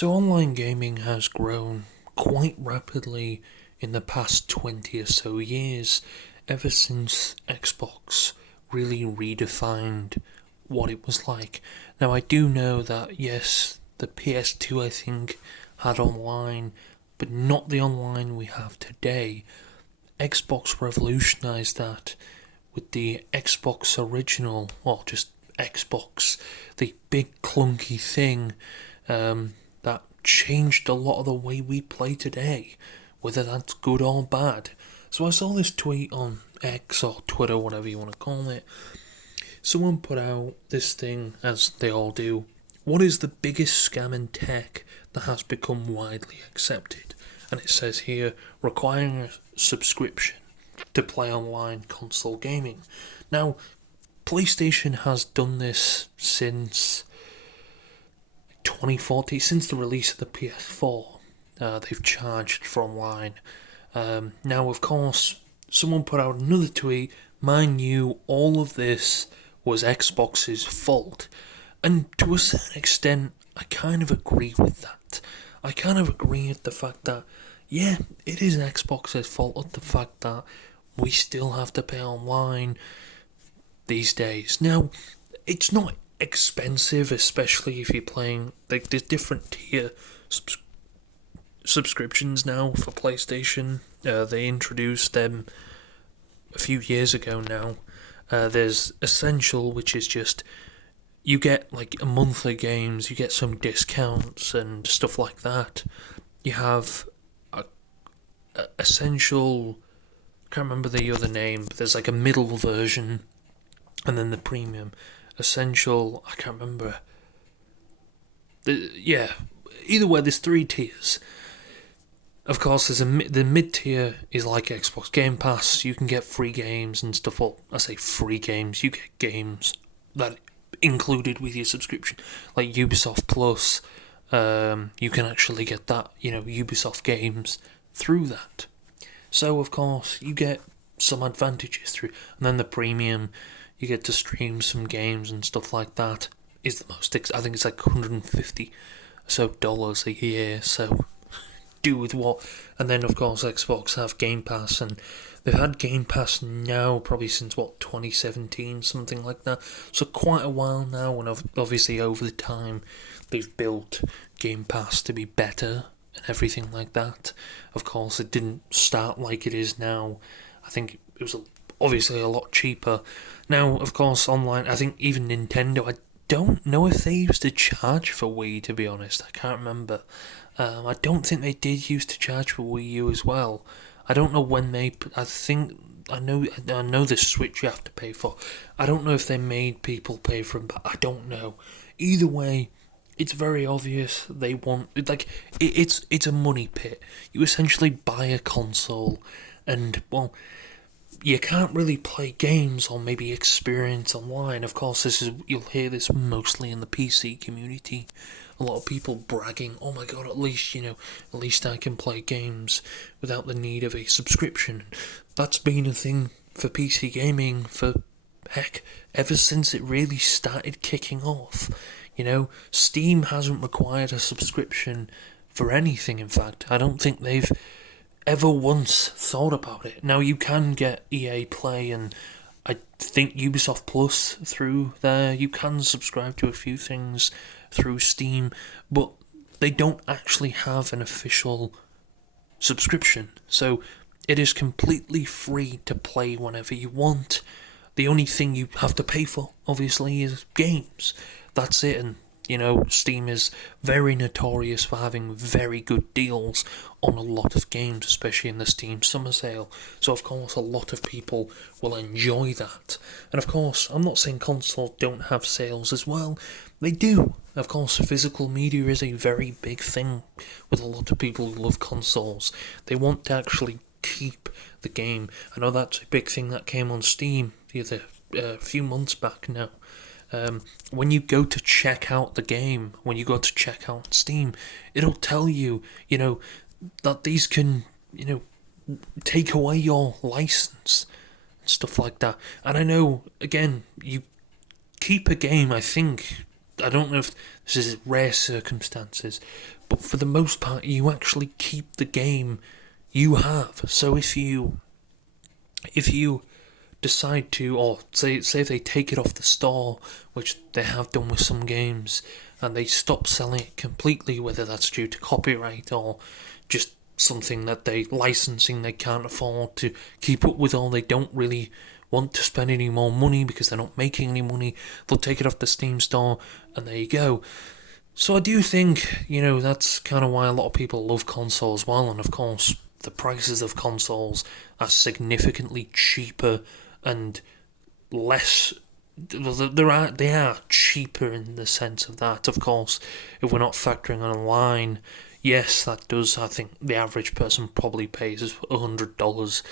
So online gaming has grown quite rapidly in the past 20 or so years, ever since Xbox really redefined what it was like. Now I do know that yes, the PS2 I think had online, but not the online we have today. Xbox revolutionized that with the Xbox original, or just Xbox, the big clunky thing that changed a lot of the way we play today, whether that's good or bad. So I saw this tweet on X or Twitter, whatever you want to call it. Someone put out this thing, as they all do. What is the biggest scam in tech that has become widely accepted? And it says here, requiring a subscription to play online console gaming. Now, PlayStation has done this since 2014, since the release of the PS4. They've charged for online. Now, of course, someone put out another tweet. Mind you, all of this was Xbox's fault. And to a certain extent, I kind of agree with that. I kind of agree with the fact that, yeah, it is Xbox's fault at the fact that we still have to pay online these days. Now, it's not expensive, especially if you're playing, like, there's different tier subscriptions now for PlayStation. They introduced them a few years ago now. There's Essential, which is just you get like a monthly games, you get some discounts and stuff like that. You have a Essential, can't remember the other name, but there's like a middle version, and then the premium. Essential, I can't remember. Yeah, either way, there's three tiers. Of course, the mid tier is like Xbox Game Pass. You can get free games and stuff. Well, I say free games. You get games that included with your subscription, like Ubisoft Plus. You can actually get that, Ubisoft games through that. So of course you get some advantages through, and then the premium, you get to stream some games and stuff like that. Is the most? I think it's like $150 dollars a year. So do with what. And then of course Xbox have Game Pass, and they've had Game Pass now probably since 2017, something like that. So quite a while now, and obviously over the time they've built Game Pass to be better and everything like that. Of course it didn't start like it is now. I think it was obviously a lot cheaper. Now of course online, I think even Nintendo, I don't know if they used to charge for Wii, to be honest. I can't remember. I don't think they did used to charge for Wii U as well. I don't know when they. I know the Switch you have to pay for. I don't know if they made people pay for them, but I don't know. Either way, it's very obvious they want it's a money pit. You essentially buy a console, and well, you can't really play games or maybe experience online. Of course, you'll hear this mostly in the PC community. A lot of people bragging, "Oh my god, at least I can play games without the need of a subscription." That's been a thing for PC gaming for heck ever since it really started kicking off. Steam hasn't required a subscription for anything. In fact, I don't think they've ever once thought about it. Now you can get EA Play and I think Ubisoft Plus through there. You can subscribe to a few things through Steam, but they don't actually have an official subscription. So it is completely free to play whenever you want. The only thing you have to pay for, obviously, is games. That's it, and Steam is very notorious for having very good deals on a lot of games, especially in the Steam Summer Sale. So of course a lot of people will enjoy that. And of course, I'm not saying consoles don't have sales as well. They do. Of course, physical media is a very big thing with a lot of people who love consoles. They want to actually keep the game. I know that's a big thing that came on Steam a few months back now. When you go to check out the game, when you go to check out Steam, it'll tell you, that these can, take away your license and stuff like that. And I know, again, you keep a game, I think, I don't know if this is rare circumstances, but for the most part, you actually keep the game you have. So if you decide to, or say if they take it off the store, which they have done with some games, and they stop selling it completely, whether that's due to copyright or just something that licensing they can't afford to keep up with, or they don't really want to spend any more money because they're not making any money, they'll take it off the Steam store, and there you go. So I do think, that's kind of why a lot of people love consoles as well, and of course, the prices of consoles are significantly cheaper and less. They are cheaper in the sense of that. Of course, if we're not factoring online, yes, that does. I think the average person probably pays $100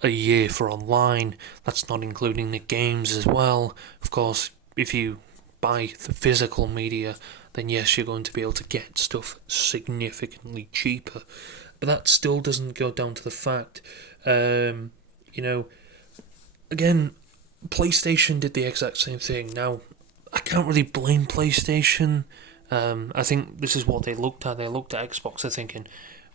a year for online. That's not including the games as well. Of course, if you buy the physical media, then yes, you're going to be able to get stuff significantly cheaper. But that still doesn't go down to the fact, again, PlayStation did the exact same thing. Now, I can't really blame PlayStation. I think this is what they looked at. They looked at Xbox, they're thinking,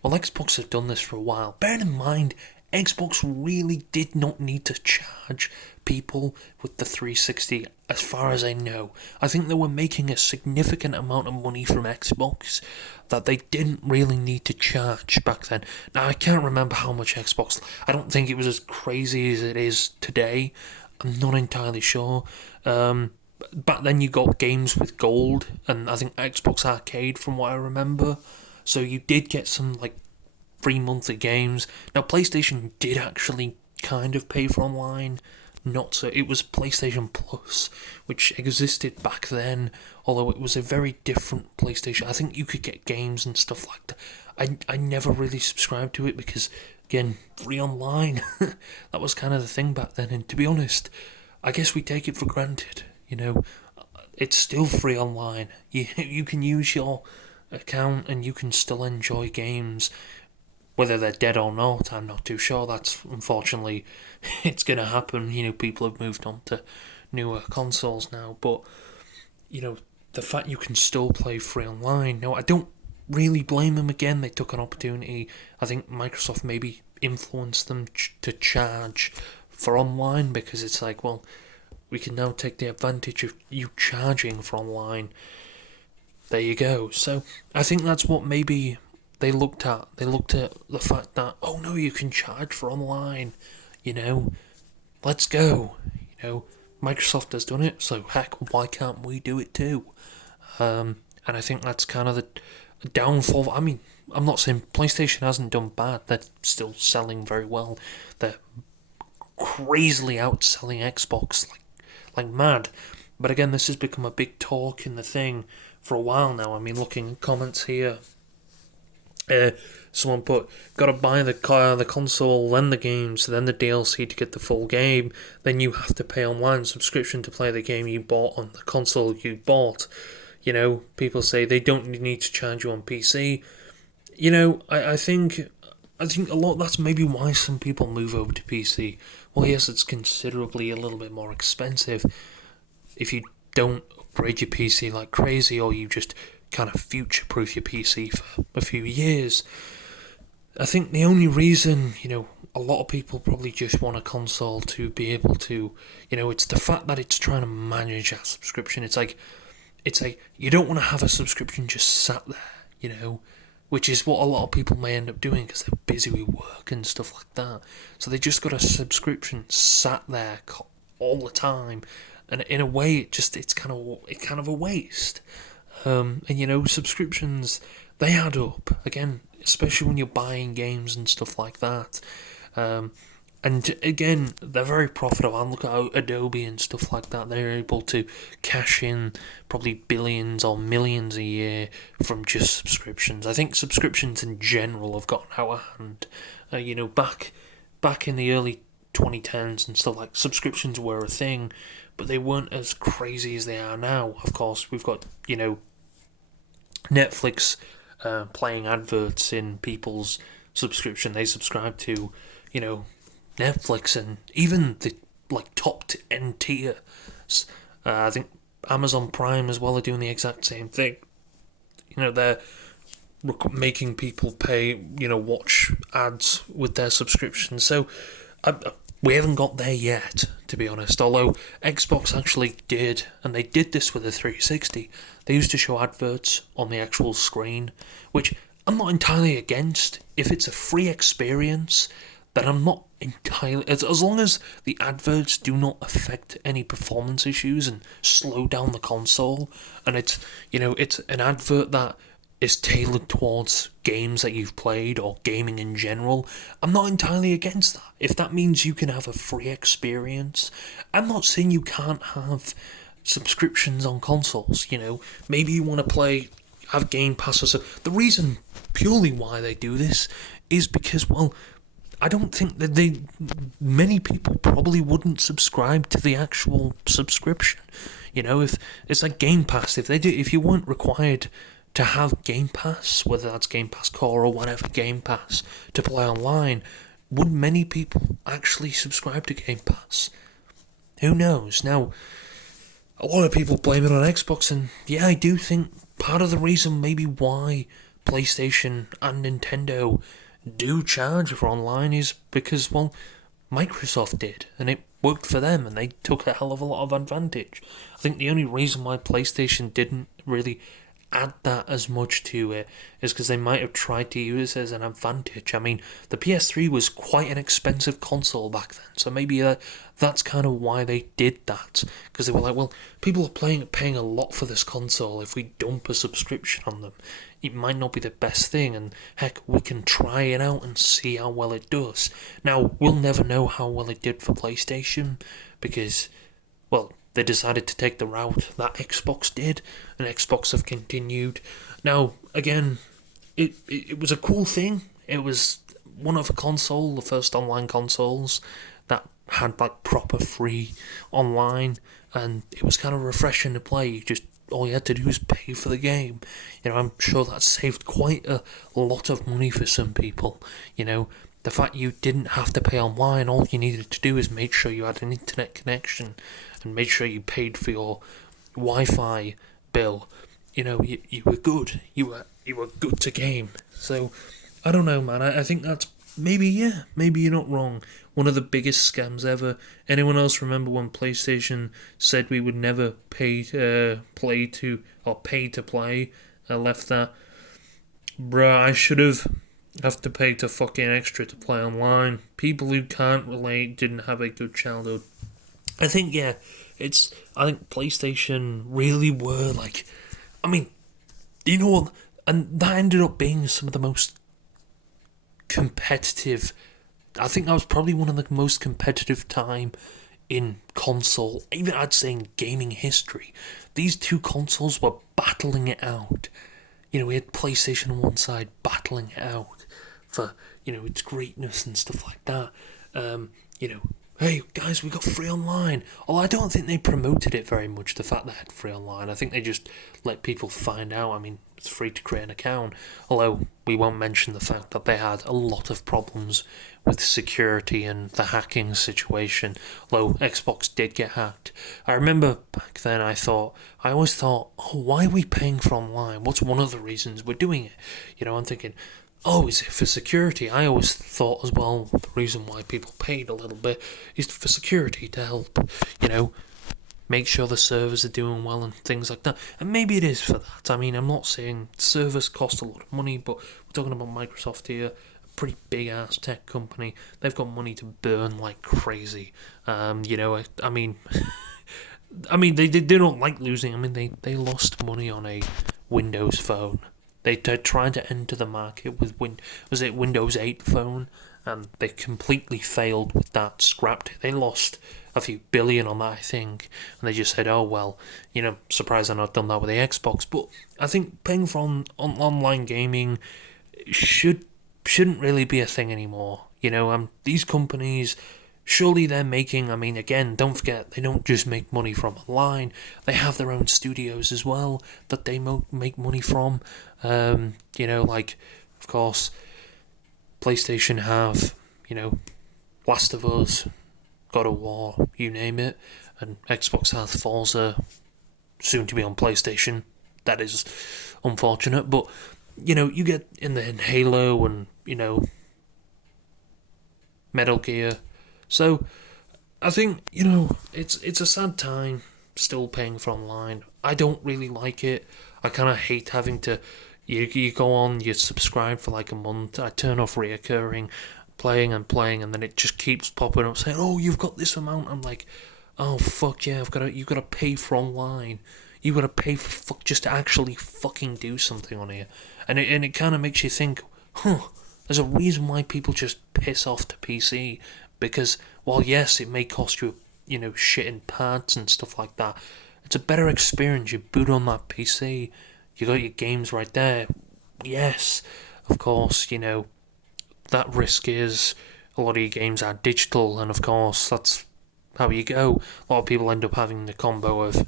well, Xbox have done this for a while. Bear in mind, Xbox really did not need to charge people with the 360, as far as I know. I think they were making a significant amount of money from Xbox that they didn't really need to charge back then. Now, I can't remember how much Xbox. I don't think it was as crazy as it is today. I'm not entirely sure. Back then you got games with gold, and I think Xbox Arcade, from what I remember. So you did get some free monthly games. Now, PlayStation did actually kind of pay for online. Not so. It was PlayStation Plus, which existed back then, although it was a very different PlayStation. I think you could get games and stuff like that. I never really subscribed to it because, again, free online. That was kind of the thing back then, and to be honest, I guess we take it for granted. It's still free online. You can use your account and you can still enjoy games. Whether they're dead or not, I'm not too sure. That's, unfortunately, it's going to happen. People have moved on to newer consoles now. But, the fact you can still play free online. Now, I don't really blame them. Again, they took an opportunity. I think Microsoft maybe influenced them to charge for online, because it's like, well, we can now take the advantage of you charging for online. There you go. So, I think that's what maybe they looked at. They looked at the fact that, oh no, you can charge for online, let's go. Microsoft has done it, so heck, why can't we do it too? And I think that's kind of the downfall. I mean, I'm not saying PlayStation hasn't done bad. They're still selling very well. They're crazily outselling Xbox like mad. But again, this has become a big talk in the thing for a while now. I mean, looking at comments here, someone put, gotta buy the console, then the games, then the DLC to get the full game, then you have to pay online subscription to play the game you bought on the console you bought. People say they don't need to charge you on PC. I think a lot, that's maybe why some people move over to PC. Well, yes, it's considerably a little bit more expensive if you don't upgrade your PC like crazy, or you just kind of future-proof your PC for a few years. I think the only reason, a lot of people probably just want a console to be able to, it's the fact that it's trying to manage that subscription. It's like you don't want to have a subscription just sat there, which is what a lot of people may end up doing because they're busy with work and stuff like that. So they just got a subscription sat there all the time, and in a way, it's kind of a waste. And subscriptions, they add up again, especially when you're buying games and stuff like that. And again, they're very profitable. And look at Adobe and stuff like that. They're able to cash in probably billions or millions a year from just subscriptions. I think subscriptions in general have gotten out of hand. Back in the early 2010s and stuff, like, subscriptions were a thing, but they weren't as crazy as they are now. Of course, we've got, Netflix playing adverts in people's subscription. They subscribe to, Netflix, and even the top end tiers. I think Amazon Prime as well are doing the exact same thing. They're making people pay, watch ads with their subscriptions. So we haven't got there yet, to be honest. Although Xbox actually did, and they did this with the 360. They used to show adverts on the actual screen, which I'm not entirely against. If it's a free experience, then I'm not entirely, as long as the adverts do not affect any performance issues and slow down the console, and it's an advert that is tailored towards games that you've played or gaming in general, I'm not entirely against that. If that means you can have a free experience, I'm not saying you can't have subscriptions on consoles. Maybe you want to have Game Pass. The reason purely why they do this is because, well, I don't think that many people probably wouldn't subscribe to the actual subscription. If it's like Game Pass, if you weren't required to have Game Pass, whether that's Game Pass Core or whatever Game Pass, to play online, would many people actually subscribe to Game Pass? Who knows? Now, a lot of people blame it on Xbox, and yeah, I do think part of the reason maybe why PlayStation and Nintendo do charge for online is because, well, Microsoft did, and it worked for them, and they took a hell of a lot of advantage. I think the only reason why PlayStation didn't really add that as much to it is because they might have tried to use it as an advantage. I mean, the PS3 was quite an expensive console back then, so maybe that's kind of why they did that, because they were like, well, people are paying a lot for this console. If we dump a subscription on them, it might not be the best thing, and heck, we can try it out and see how well it does. Now, we'll never know how well it did for PlayStation, because, well, they decided to take the route that Xbox did, and Xbox have continued. Now, again, it was a cool thing. It was one of the first online consoles that had like proper free online, and it was kind of refreshing to play. All you had to do was pay for the game. I'm sure that saved quite a lot of money for some people. The fact you didn't have to pay online, all you needed to do is make sure you had an internet connection and make sure you paid for your Wi-Fi bill. You were good. You were good to game. So, I don't know, man. I think that's maybe you're not wrong. One of the biggest scams ever. Anyone else remember when PlayStation said we would never pay to play? I left that. Bruh, I should have to pay to fucking extra to play online. People who can't relate didn't have a good childhood. I think PlayStation really were like, I mean, and that ended up being some of the most competitive. I think that was probably one of the most competitive time in console, even I'd say in gaming history. These two consoles were battling it out. We had PlayStation on one side battling it out for, its greatness and stuff like that. Hey guys, we got free online. Although I don't think they promoted it very much, the fact they had free online. I think they just let people find out. I mean, it's free to create an account. Although we won't mention the fact that they had a lot of problems with security and the hacking situation. Although Xbox did get hacked. I remember back then I always thought, oh, why are we paying for online? What's one of the reasons we're doing it? I'm thinking, oh, is it for security? I always thought as well, the reason why people paid a little bit is for security, to help, make sure the servers are doing well and things like that. And maybe it is for that. I mean, I'm not saying servers cost a lot of money, but we're talking about Microsoft here, a pretty big-ass tech company. They've got money to burn like crazy. I mean, they don't like losing. I mean, they lost money on a Windows phone. They're trying to enter the market with Windows 8 phone, and they completely failed with that, scrapped it. They lost a few billion on that, I think, and they just said, oh, well, surprised they're not done that with the Xbox. But I think paying for online gaming shouldn't really be a thing anymore. These companies, surely they're making, I mean, again, don't forget, they don't just make money from online. They have their own studios as well that they make money from. Of course, PlayStation have, Last of Us, God of War, you name it, and Xbox has Forza, soon to be on PlayStation. That is unfortunate, but you get in Halo and Metal Gear. So I think it's a sad time still paying for online. I don't really like it. I kind of hate having to. You go on, you subscribe for like a month. I turn off reoccurring, playing, and then it just keeps popping up saying, "Oh, you've got this amount." I'm like, "Oh fuck yeah, you've got to pay for online. You've got to pay for just to actually fucking do something on here." And it kind of makes you think, there's a reason why people just piss off to PC, because while yes, it may cost you shit in parts and stuff like that, it's a better experience. You boot on that PC, you got your games right there. Yes, of course, that risk is a lot of your games are digital, and of course that's how you go. A lot of people end up having the combo of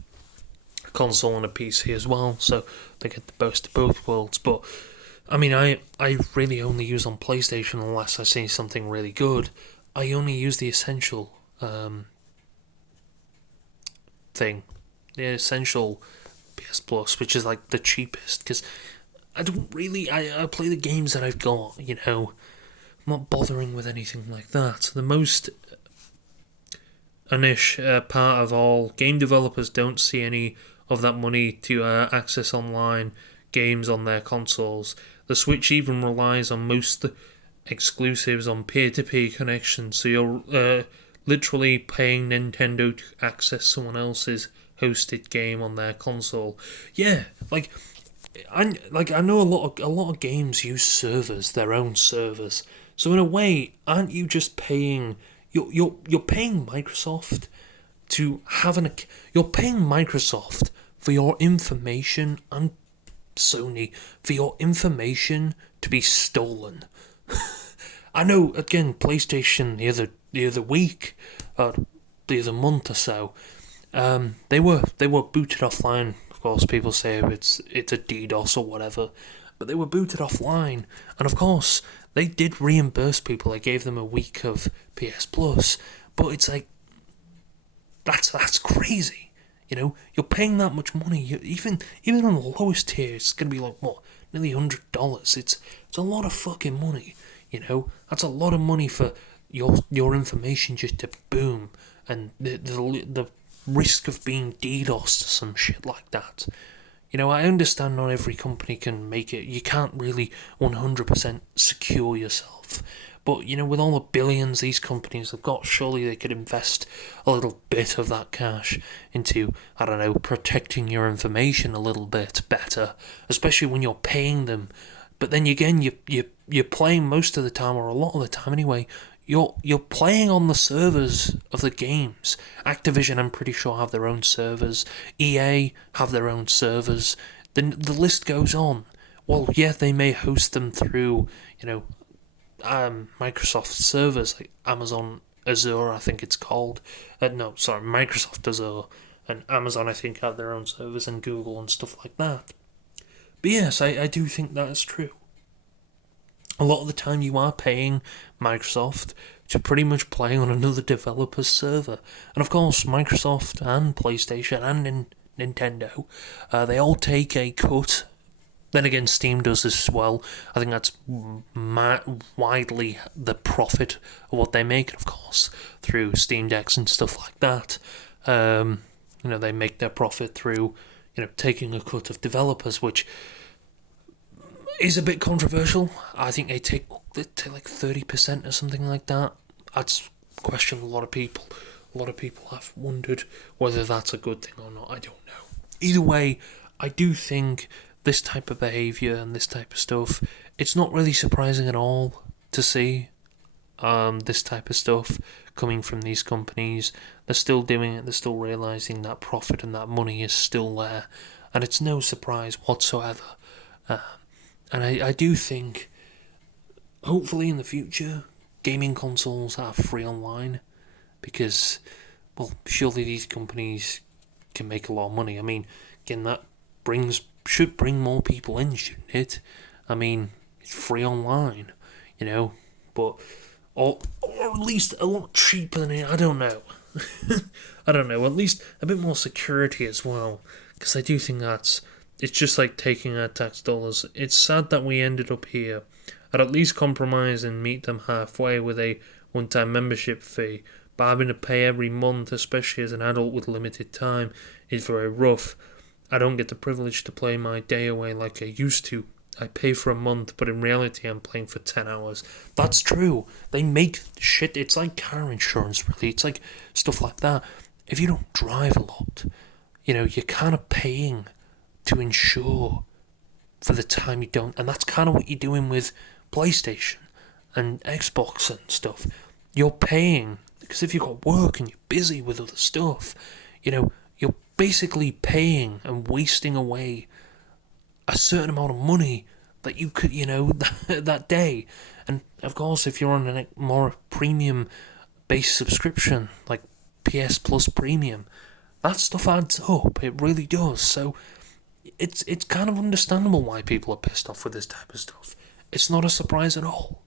a console and a PC as well, so they get the best of both worlds. But I mean, I really only use on PlayStation unless I see something really good. I only use the essential thing, the essential PS Plus, which is like the cheapest, because I don't really, I play the games that I've got, I'm not bothering with anything like that. The most part of all, game developers don't see any of that money to access online games on their consoles. The Switch even relies on most exclusives on peer-to-peer connections, so you're literally paying Nintendo to access someone else's hosted game on their console. Yeah, I know a lot of games use servers, their own servers. So in a way, aren't you just paying? You're paying Microsoft to have You're paying Microsoft for your information, and Sony for your information to be stolen. I know. Again, PlayStation the other week, the other month or so, they were booted offline. Of course, people say it's a DDoS or whatever, but they were booted offline, and of course they did reimburse people. They gave them a week of PS Plus, but it's like that's crazy. You're paying that much money. Even on the lowest tier, it's gonna be like what, nearly $100. It's a lot of fucking money. That's a lot of money for your information just to boom, and the risk of being DDoSed or some shit like that. I understand not every company can make it. You can't really 100% secure yourself. But, with all the billions these companies have got, surely they could invest a little bit of that cash into, I don't know, protecting your information a little bit better, especially when you're paying them. But then again, you're playing most of the time, or a lot of the time anyway, you're playing on the servers of the games. Activision, I'm pretty sure, have their own servers. EA have their own servers. Then the list goes on. Well, yeah, they may host them through, Microsoft servers, like Amazon Azure, I think it's called. Microsoft Azure, and Amazon, I think, have their own servers, and Google and stuff like that. But yes, I do think that is true. A lot of the time you are paying Microsoft to pretty much play on another developer's server. And of course, Microsoft and PlayStation and Nintendo, they all take a cut. Then again, Steam does as well. I think that's widely the profit of what they make, of course, through Steam Decks and stuff like that. They make their profit through, taking a cut of developers, which is a bit controversial. I think they take like 30% or something like that. That's questioned a lot of people. A lot of people have wondered whether that's a good thing or not. I don't know. Either way, I do think this type of behaviour and this type of stuff, it's not really surprising at all to see this type of stuff coming from these companies. They're still doing it. They're still realising that profit and that money is still there. And it's no surprise whatsoever. And I do think, hopefully in the future, gaming consoles are free online, because, well, surely these companies can make a lot of money. I mean, again, that should bring more people in, shouldn't it? I mean, it's free online, but or at least a lot cheaper than it. I don't know. I don't know. At least a bit more security as well, because I do think it's just like taking our tax dollars. It's sad that we ended up here. I'd at least compromise and meet them halfway with a one-time membership fee, but having to pay every month, especially as an adult with limited time, is very rough. I don't get the privilege to play my day away like I used to. I pay for a month, but in reality I'm playing for 10 hours. That's true. They make shit, it's like car insurance really, it's like stuff like that. If you don't drive a lot, you're kind of paying to insure for the time you don't, and that's kind of what you're doing with PlayStation and Xbox and stuff. You're paying, because if you've got work and you're busy with other stuff, you're basically paying and wasting away a certain amount of money that you could, that day. And of course, if you're on a more premium based subscription, like PS Plus Premium, that stuff adds up. It really does. So it's kind of understandable why people are pissed off with this type of stuff. It's not a surprise at all.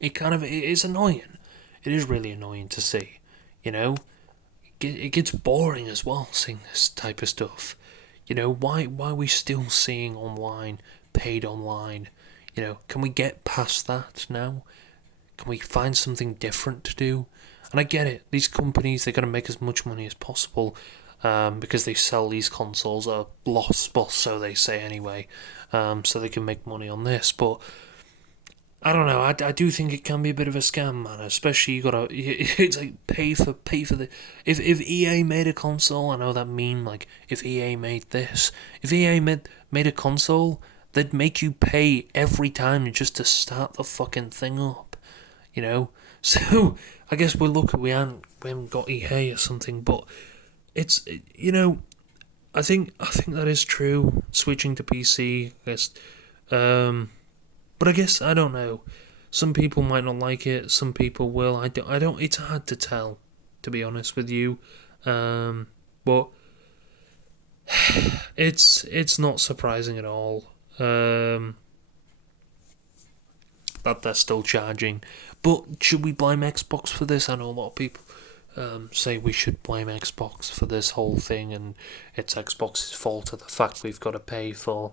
It is annoying. It is really annoying to see. It gets boring as well seeing this type of stuff. Why are we still seeing paid online? Can we get past that now? Can we find something different to do? And I get it. These companies, they're going to make as much money as possible because they sell these consoles at a loss, so they say anyway, so they can make money on this. But I don't know. I do think it can be a bit of a scam, man. Especially it's like pay for the. If EA made a console, I know that meme. Like if EA made this, if EA made a console, they'd make you pay every time just to start the fucking thing up. So I guess we're lucky we haven't got EA or something. But it's I think that is true. Switching to PC, I guess. But I guess, I don't know. Some people might not like it. Some people will. I don't. It's hard to tell, to be honest with you. But it's not surprising at all. That they're still charging. But should we blame Xbox for this? I know a lot of people say we should blame Xbox for this whole thing, and it's Xbox's fault of the fact we've got to pay for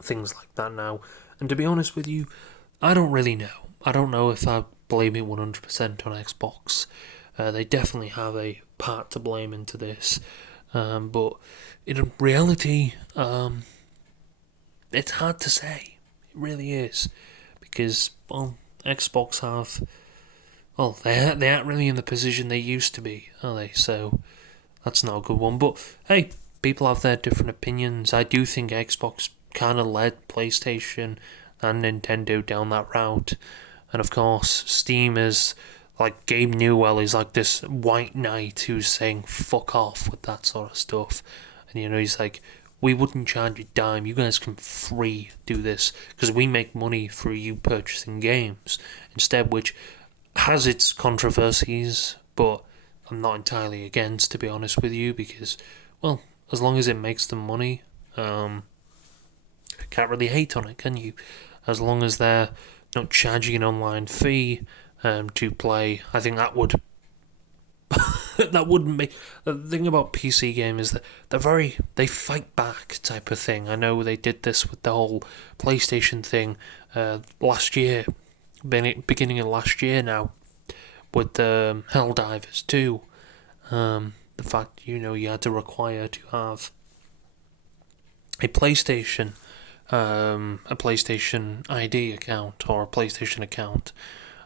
things like that now. And to be honest with you, I don't really know. I don't know if I blame it 100% on Xbox. They definitely have a part to blame into this. But in reality, it's hard to say. It really is. Because, Xbox have... Well, they aren't really in the position they used to be, are they? So, that's not a good one. But, hey, people have their different opinions. I do think Xbox kind of led PlayStation and Nintendo down that route, and of course Steam is like Gabe Newell is like this white knight who's saying fuck off with that sort of stuff, and he's like, we wouldn't charge a dime, you guys can free do this because we make money through you purchasing games instead, which has its controversies, but I'm not entirely against, to be honest with you, because well, as long as it makes them money, can't really hate on it, can you? As long as they're not charging an online fee to play, I think that would that wouldn't be. The thing about PC game is that they fight back type of thing. I know they did this with the whole PlayStation thing last year, beginning of last year now, with the Helldivers 2. The fact you had to require to have a PlayStation ID account or a PlayStation account,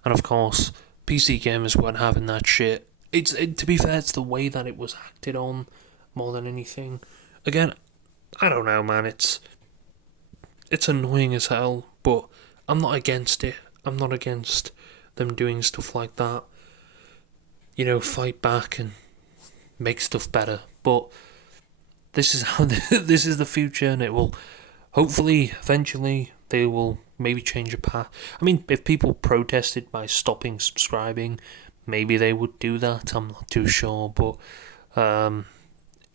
and of course PC gamers weren't having that shit. To be fair, it's the way that it was acted on more than anything. Again, I don't know, man. It's annoying as hell, but I'm not against it. I'm not against them doing stuff like that. Fight back and make stuff better. But this is how this is the future, and it will hopefully eventually they will maybe change a path. I mean, if people protested by stopping subscribing, maybe they would do that. I'm not too sure, but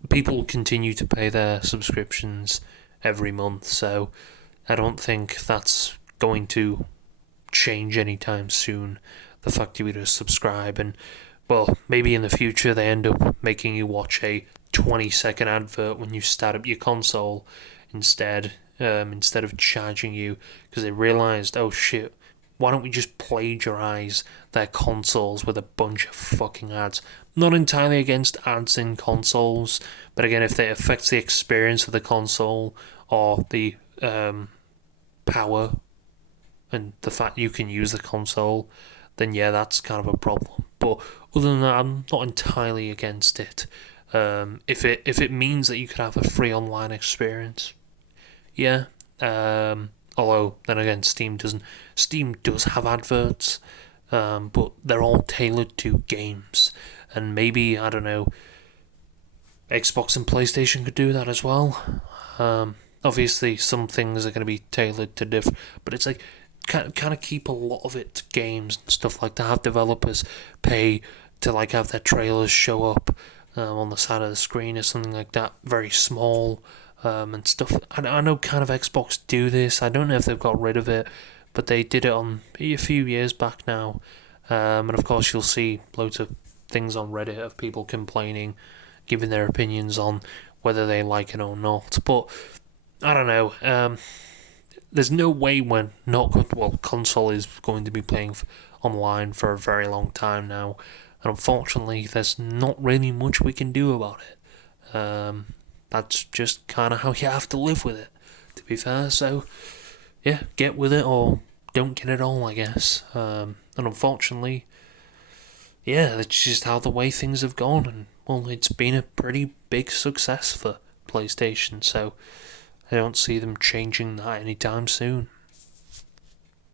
people continue to pay their subscriptions every month, so I don't think that's going to change anytime soon. The fact you just subscribe, and well, maybe in the future they end up making you watch a 20-second advert when you start up your console instead of charging you, because they realised, oh shit, why don't we just plagiarise their consoles with a bunch of fucking ads? Not entirely against ads in consoles, but again, if it affects the experience of the console or the power and the fact you can use the console, then yeah, that's kind of a problem. But other than that, I'm not entirely against it. If it means that you could have a free online experience, yeah. Although then again, Steam doesn't. Steam does have adverts, but they're all tailored to games, and maybe, I don't know, Xbox and PlayStation could do that as well. Obviously, some things are going to be tailored to different, but it's like kind of keep a lot of it to games and stuff like that. Have developers pay to like have their trailers show up on the side of the screen or something like that, very small. And stuff. I know kind of Xbox do this. I don't know if they've got rid of it, but they did it on a few years back now. And of course, you'll see loads of things on Reddit of people complaining, giving their opinions on whether they like it or not. But I don't know. There's no way when console is going to be playing online for a very long time now, and unfortunately, there's not really much we can do about it. That's just kind of how you have to live with it, to be fair. So, yeah, get with it or don't get it all, I guess. And unfortunately, yeah, that's just how the way things have gone. And, well, it's been a pretty big success for PlayStation, so I don't see them changing that anytime soon.